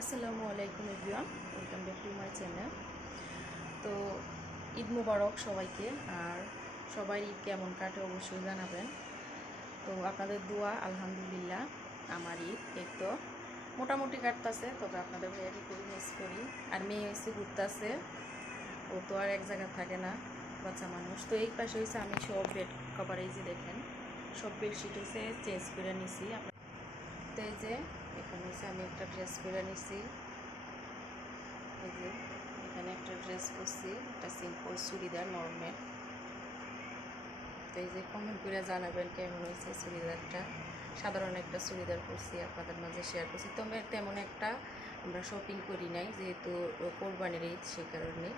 আসসালামু আলাইকুম everyone, welcome back to my channel. তো ঈদ মুবারক সবাইকে। আর সবাই ঈদ কেমন কাটে অবশ্যই জানাবেন। তো আপনাদের দোয়া আলহামদুলিল্লাহ আমার ঈদ এই তো মোটামুটি কাটতেছে, তবে আপনাদের ভাইয়াকে খুবই মিস করি। আর মেয়ে এসে ঘুরতেছে, ও তো আর এক জায়গায় থাকে না, বাচ্চা মানুষ। তো এই পাশে হয়েছে আমি সব বেড কভার, এই যে দেখেন সব বেডশিট হয়েছে চেঞ্জ করে নিছি। তো এই যে এখানে হচ্ছে আমি একটা ড্রেস করে নিছি, এই যে এখানে একটা ড্রেস পরছি, একটা সিম্পল চুড়িদার নর্মাল। তো এই যে কমেন্ট করে জানাবেন কেমন হয়েছে চুড়িদারটা। সাধারণ একটা চুড়িদার পরছি, আপনাদের মাঝে শেয়ার করছি। তো তেমন একটা আমরা শপিং করি নাই, যেহেতু কোরবানির ঈদ, সেই কারণে।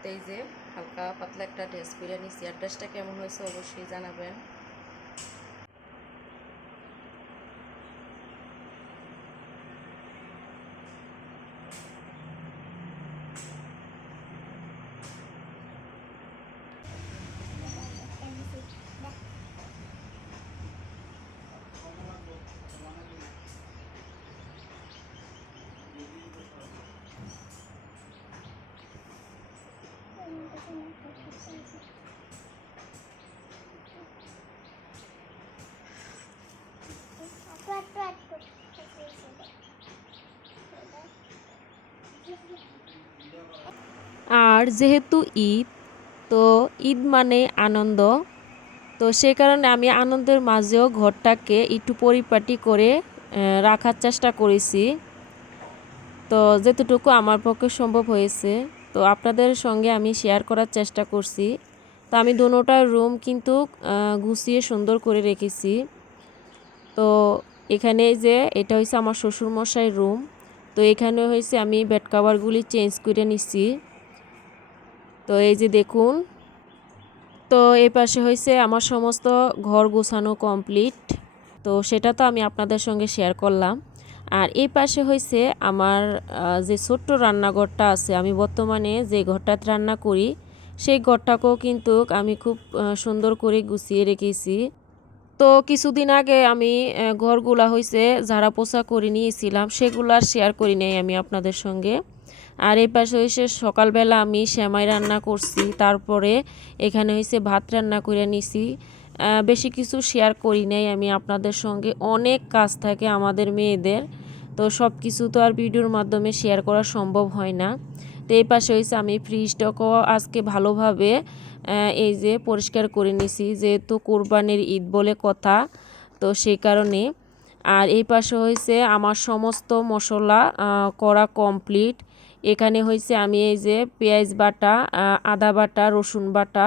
তো এই যে হালকা পাতলা একটা ড্রেস পরে নিছি। আর ড্রেসটা কেমন হয়েছে অবশ্যই জানাবেন। আর যেহেতু ঈদ, তো ঈদ মানে আনন্দ। তো সে কারণে আমি আনন্দের মাঝেও ঘরটাকে একটু পরিপাটি করে রাখার চেষ্টা করেছি। তো যেতটুকু আমার পক্ষে সম্ভব হয়েছে, তো আপনাদের সঙ্গে আমি শেয়ার করার চেষ্টা করছি। তো আমি দোনোটা রুম কিন্তু গুছিয়ে সুন্দর করে রেখেছি। তো এখানে যে এটা হয়েছে আমার শ্বশুরমশাই রুম। তো এখানে হয়েছে আমি বেড কাভারগুলি চেঞ্জ করে নিছি। তো এই যে দেখুন, তো এই পাশে হয়েছে আমার সমস্ত ঘর গোছানো কমপ্লিট। তো সেটা তো আমি আপনাদের সঙ্গে শেয়ার করলাম। আর এই পাশে হয়েছে আমার যে ছোট্ট রান্নাঘরটা আছে, আমি বর্তমানে যে ঘরটাতে রান্না করি, সেই ঘরটাকেও কিন্তু আমি খুব সুন্দর করে গুছিয়ে রেখেছি। তো কিছুদিন আগে আমি ঘরগুলা হয়েছে ঝাড়া পোছা করে নিয়েছিলাম, সেগুলো আর শেয়ার করি নাই আমি আপনাদের সঙ্গে। আর এই পাশে হয়েছে সকালবেলা আমি সেমাই রান্না করছি, তারপরে এখানে হয়েছে ভাত রান্না করে নিছি। বেশি কিছু শেয়ার করি নাই আমি আপনাদের সঙ্গে, অনেক কাজ থাকে আমাদের মেয়েদের, তো সব কিছু তো আর ভিডিওর মাধ্যমে শেয়ার করা সম্ভব হয় না। তো এই পাশে হয়েছে আমি ফ্রিজটাকেও আজকে ভালোভাবে এই যে পরিষ্কার করে নিছি, যেহেতু কোরবানির ঈদ বলে কথা, তো সেই কারণে। আর এই পাশে হয়েছে আমার সমস্ত মশলা করা কমপ্লিট। এখানে হয়েছে আমি এই যে পেঁয়াজ বাটা, আদা বাটা, রসুন বাটা,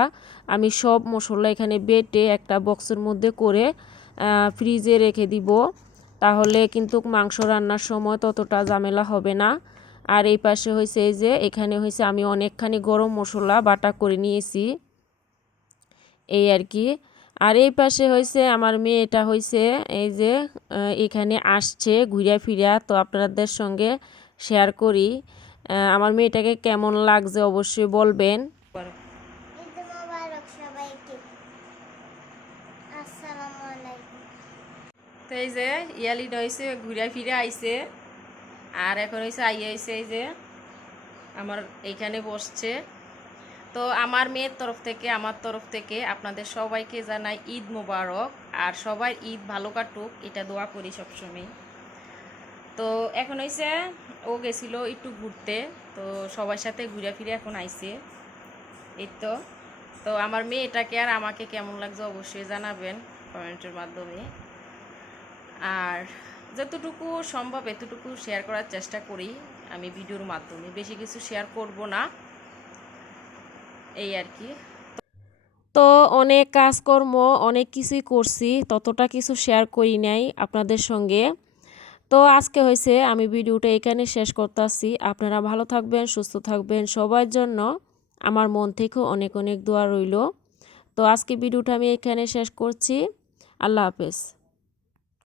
আমি সব মশলা এখানে বেটে একটা বক্সের মধ্যে করে ফ্রিজে রেখে দিব, তাহলে কিন্তু মাংস রান্নার সময় ততটা ঝামেলা হবে না। আর এই পাশে হয়েছে এই যে এখানে হয়েছে আমি অনেকখানি গরম মশলা বাটা করে নিয়েছি, এই আর কি। আর এই পাশে হয়েছে আমার মেয়েটা হয়েছে এই যে এখানে আসছে ঘুরিয়া ফিরিয়া, তো আপনাদের সঙ্গে শেয়ার করি। আমার মেয়েটাকে কেমন লাগছে অবশ্যই বলবেন। তো এই যে ইয়ালিন হয়েছে ঘুরে ফিরে আইছে, আর এখন হয়েছে আইয়া হয়েছে এই যে আমার এইখানে বসছে। তো আমার মেয়ের তরফ থেকে, আমার তরফ থেকে আপনাদের সবাইকে জানাই ঈদ মোবারক। আর সবাই ঈদ ভালো কাটুক, এটা দোয়া করি সবসময়। তো এখন হয়েছে ও গেছিল একটু ঘুরতে, তো সবার সাথে ঘুরে ফিরে এখন আইছে এই তো। তো আমার মেয়েটাকে আর আমাকে কেমন লাগছে অবশ্যই জানাবেন কমেন্টের মাধ্যমে। আর যতটুকু সম্ভব এতটুকু শেয়ার করার চেষ্টা করি আমি ভিডিওর মাধ্যমে, বেশি কিছু শেয়ার করব না, এই আর কি। তো অনেক কাজকর্ম, অনেক কিছুই করছি, ততটা কিছু শেয়ার করি নাই আপনাদের সঙ্গে। তো আজকে হয়েছে আমি ভিডিওটা এখানে শেষ করতেছি। আপনারা ভালো থাকবেন, সুস্থ থাকবেন, সবার জন্য আমার মন থেকেও অনেক অনেক দোয়া রইল। তো আজকে ভিডিওটা আমি এখানে শেষ করছি। আল্লাহ হাফেজ।